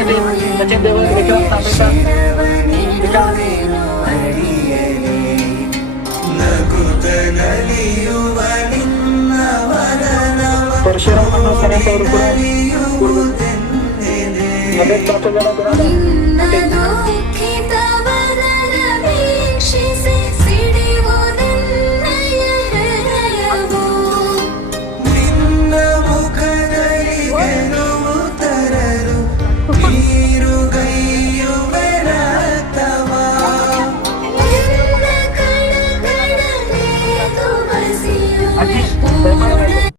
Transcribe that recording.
വിക്രം സാമ്പേട്ട വികാസ് പരിശീലനം എന്ന സ്ഥലത്തോട് കൂടെ Aquí.